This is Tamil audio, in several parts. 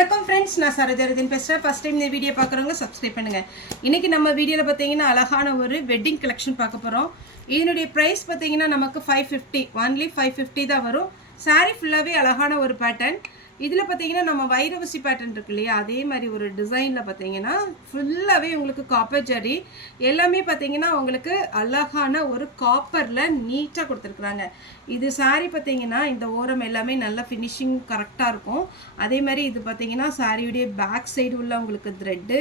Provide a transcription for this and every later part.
வணக்கம் ஃப்ரெண்ட்ஸ், நான் சரோஜாரதின் பேசுகிறேன். ஃபஸ்ட் டைம் இந்த வீடியோ பார்க்குறவங்க சப்ஸ்கிரைப் பண்ணுங்கள். இன்றைக்கி நம்ம வீடியோவில் பார்த்தீங்கன்னா அழகான ஒரு வெட்டிங் கலெக்ஷன் பார்க்க போகிறோம். இதனுடைய ப்ரைஸ் பார்த்தீங்கன்னா நமக்கு 550, ஒன்லி 550 தான் வரும். சாரீ ஃபுல்லாகவே அழகான ஒரு பேட்டர்ன். இதில் பார்த்தீங்கன்னா நம்ம வைரவசி பேட்டர்ன் இருக்கு இல்லையா, அதே மாதிரி ஒரு டிசைனில் பார்த்தீங்கன்னா ஃபுல்லாகவே உங்களுக்கு காப்பர் ஜரி எல்லாமே பார்த்தீங்கன்னா உங்களுக்கு அழகான ஒரு காப்பரில் நீட்டாக கொடுத்துருக்குறாங்க. இது சாரீ பார்த்தீங்கன்னா இந்த ஓரம் எல்லாமே நல்ல ஃபினிஷிங் கரெக்டாக இருக்கும். அதே மாதிரி இது பார்த்தீங்கன்னா சாரியுடைய பேக் சைடு உள்ள உங்களுக்கு த்ரெட்டு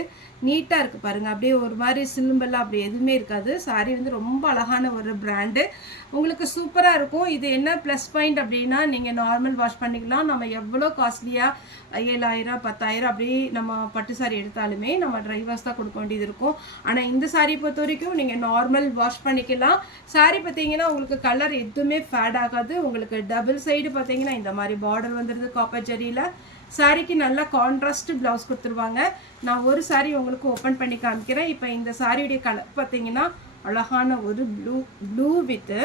நீட்டாக இருக்குது பாருங்கள். அப்படியே ஒரு மாதிரி சிலும்பெல்லாம் அப்படி எதுவுமே இருக்காது. சாரீ வந்து ரொம்ப அழகான ஒரு பிராண்டு, உங்களுக்கு சூப்பராக இருக்கும். இது என்ன ப்ளஸ் பாயிண்ட் அப்படின்னா, நீங்கள் நார்மல் வாஷ் பண்ணிக்கலாம். நம்ம எவ்வளோ காஸ்ட்லியாக 7,000 10,000 அப்படி நம்ம பட்டு சாரி எடுத்தாலுமே நம்ம ட்ரை வாஷ் தான் கொடுக்க வேண்டியது இருக்கும். ஆனால் இந்த சாரீ பொறுத்த வரைக்கும் நீங்கள் நார்மல் வாஷ் பண்ணிக்கலாம். சாரீ பார்த்தீங்கன்னா உங்களுக்கு கலர் எதுவுமே ஃபேட் ஆகாது. உங்களுக்கு டபுள் சைடு பார்த்தீங்கன்னா இந்த மாதிரி பார்டர் வந்துடுது காப்பர் ஜரியில். சாரிக்கு நல்லா கான்ட்ராஸ்ட் ப்ளவுஸ் கொடுத்துருவாங்க. நான் ஒரு சாரீ உங்களுக்கு ஓப்பன் பண்ணி காமிக்கிறேன். இப்போ இந்த சாரியுடைய கலர் பார்த்தீங்கன்னா அழகான ஒரு ப்ளூ வித்து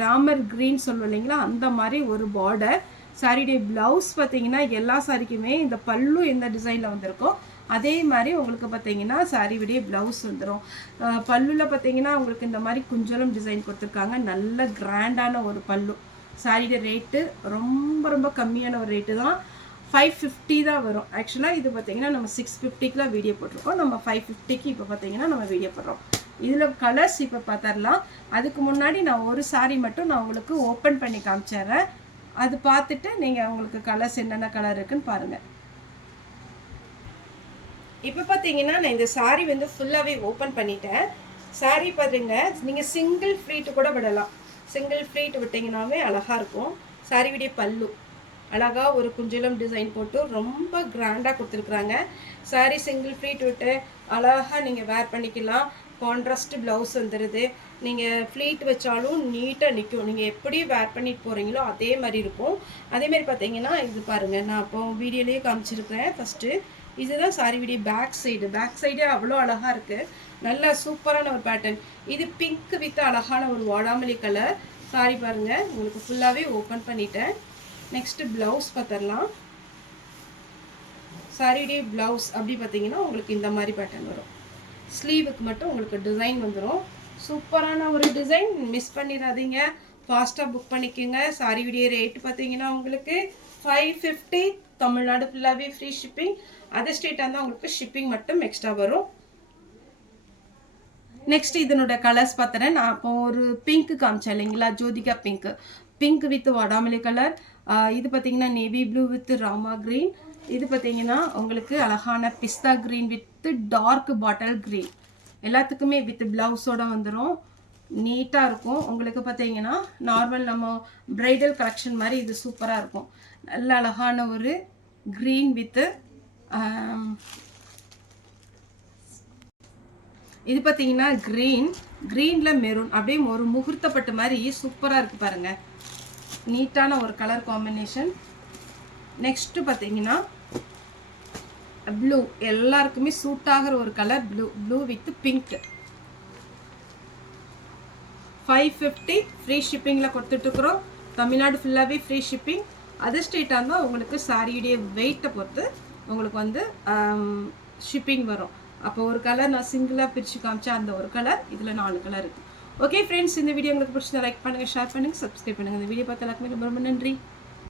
ராமர் க்ரீன் சொல்லுவோம் இல்லைங்களா, அந்த மாதிரி ஒரு பார்டர். சாரியுடைய ப்ளவுஸ் பார்த்தீங்கன்னா எல்லா சாரிக்குமே இந்த பல்லு எந்த டிசைனில் வந்திருக்கோ அதே மாதிரி உங்களுக்கு பார்த்தீங்கன்னா சாரியுடைய ப்ளவுஸ் வந்துடும். பல்லுவில் பார்த்தீங்கன்னா உங்களுக்கு இந்த மாதிரி குஞ்சலம் டிசைன் கொடுத்துருக்காங்க. நல்ல கிராண்டான ஒரு பல்லு. சாரியுடைய ரேட்டு ரொம்ப கம்மியான ஒரு ரேட்டு தான், 550 தான் வரும். ஆக்சுவலாக இது பார்த்தீங்கன்னா நம்ம 650க்குலாம் வீடியோ போட்டிருக்கோம். நம்ம 550க்கு இப்போ பார்த்தீங்கன்னா நம்ம வீடியோ போடுறோம். இதில் கலர்ஸ் இப்போ பார்த்துடலாம். அதுக்கு முன்னாடி நான் ஒரு சாரீ மட்டும் நான் உங்களுக்கு ஓப்பன் பண்ணி காமிச்சிட்றேன். அது பார்த்துட்டு நீங்கள் உங்களுக்கு கலர்ஸ் என்னென்ன கலர் இருக்குன்னு பாருங்கள். இப்போ பார்த்தீங்கன்னா நான் இந்த சாரீ வந்து ஃபுல்லாகவே ஓப்பன் பண்ணிட்டேன். சாரீ பாருங்க, நீங்கள் சிங்கிள் ஃப்ளீட்டு கூட விடலாம். சிங்கிள் ஃப்ளீட் விட்டிங்கனாவே அழகாக இருக்கும். சாரியுடைய பல்லு அழகாக ஒரு குஞ்சலம் டிசைன் போட்டு ரொம்ப கிராண்டாக கொடுத்துருக்குறாங்க. சாரீ சிங்கிள் ஃப்ளீட் விட்டு அழகாக நீங்கள் வேர் பண்ணிக்கலாம். கான்ட்ராஸ்ட் ப்ளவுஸ் வந்துடுது. நீங்கள் ஃப்ளீட் வச்சாலும் நீட்டாக நிற்கும். நீங்கள் எப்படி வேர் பண்ணிட்டு போகிறீங்களோ அதே மாதிரி இருக்கும். அதேமாதிரி பார்த்தீங்கன்னா இது பாருங்கள், நான் இப்போ வீடியோலேயே காமிச்சிருக்கிறேன். ஃபஸ்ட்டு இதுதான் சாரியுடைய பேக் சைடு அவ்வளோ அழகாக இருக்குது. நல்லா சூப்பரான ஒரு பேட்டர்ன். இது பிங்க் வித் அழகான ஒரு வாடாமல்லி கலர் சாரி பாருங்கள். உங்களுக்கு ஃபுல்லாகவே ஓப்பன் பண்ணிட்டேன். நெக்ஸ்ட்டு ப்ளவுஸ் பார்த்துடலாம். சாரியுடைய ப்ளவுஸ் அப்படி பார்த்தீங்கன்னா உங்களுக்கு இந்த மாதிரி பேட்டர்ன் வரும். ஸ்லீவுக்கு மட்டும் உங்களுக்கு டிசைன் வந்துடும். சூப்பரான ஒரு டிசைன், மிஸ் பண்ணிடாதீங்க. ஃபாஸ்ட்டாக புக் பண்ணிக்கோங்க. சாரியுடைய ரேட்டு பார்த்தீங்கன்னா உங்களுக்கு 550. தமிழ்நாடு ஃபுல்லாகவே ஃப்ரீ ஷிப்பிங். அதர் ஸ்டேட்டாக இருந்தால் உங்களுக்கு ஷிப்பிங் மட்டும் எக்ஸ்ட்ரா வரும். நெக்ஸ்ட் இதனோட கலர்ஸ் பார்த்தேன். நான் இப்போ ஒரு பிங்க் காமிச்சேன் இல்லைங்களா, ஜோதிகா பிங்க் வித் வாடாமல்லி கலர். இது பார்த்தீங்கன்னா navy blue with Rama green. இது பார்த்தீங்கன்னா உங்களுக்கு அழகான பிஸ்தா green with dark bottle green. எல்லாத்துக்குமே வித் ப்ளவுஸோட வந்துடும். நீட்டாக இருக்கும். உங்களுக்கு பார்த்தீங்கன்னா நார்மல் நம்ம ப்ரைடல் கலெக்ஷன் மாதிரி இது சூப்பராக இருக்கும். நல்ல அழகான ஒரு க்ரீன் வித்து இது பார்த்தீங்கன்னா க்ரீனில் மெரூன் அப்படியே ஒரு முகூர்த்தப்பட்டு மாதிரி சூப்பராக இருக்குது பாருங்கள். நீட்டான ஒரு கலர் காம்பினேஷன். நெக்ஸ்ட்டு பார்த்தீங்கன்னா ப்ளூ, எல்லாருக்குமே சூட் ஆகிற ஒரு colour blue with pink. 550 free ஷிப்பிங்கில் கொடுத்துட்ருக்குறோம். தமிழ்நாடு ஃபுல்லாகவே ஃப்ரீ ஷிப்பிங். அதர் ஸ்டேட்டாக இருந்தால் உங்களுக்கு சாரியுடைய வெயிட்டை பொறுத்து உங்களுக்கு வந்து ஷிப்பிங் வரும். அப்போ ஒரு கலர் நான் சிங்கிளாக பிரித்து காமிச்சா அந்த ஒரு கலர், இதில் 4 கலர் இருக்குது. ஓகே ஃப்ரெண்ட்ஸ், இந்த வீடியோ உங்களுக்கு பிடிச்சதை லைக் பண்ணுங்கள், ஷேர் பண்ணுங்கள், சப்ஸ்கிரைப் பண்ணுங்கள். இந்த வீடியோ பார்த்து எல்லாருக்குமே ரொம்ப நன்றி.